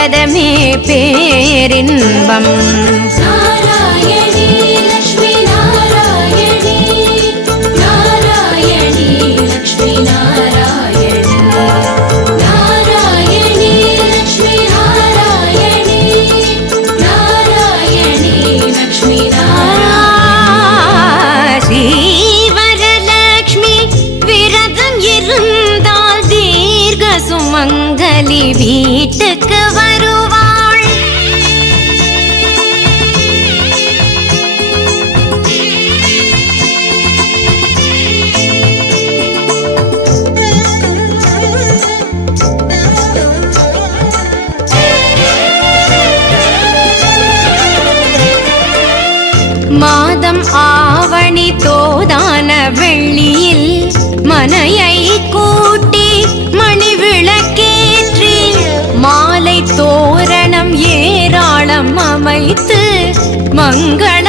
விரதமே பேரின்பம். நாராயணி லக்ஷ்மி நாராயணி, நாராயணி லக்ஷ்மி நாராயணி, நாராயணி லக்ஷ்மி நாராயணி, நாராயணி லக்ஷ்மி நாராயணி. ஸ்ரீவரலக்ஷ்மி விரதம் இருந்தால் தீர்க்க சுமங்கலி வீட்டுக்கு வருவாள். மாதம் ஆவணி தோதான வெள்ளியில் மனையை கூட்டி மணி விளக்கேற்றி மாலை தோரணம் ஏராளம் அமைத்து மங்கள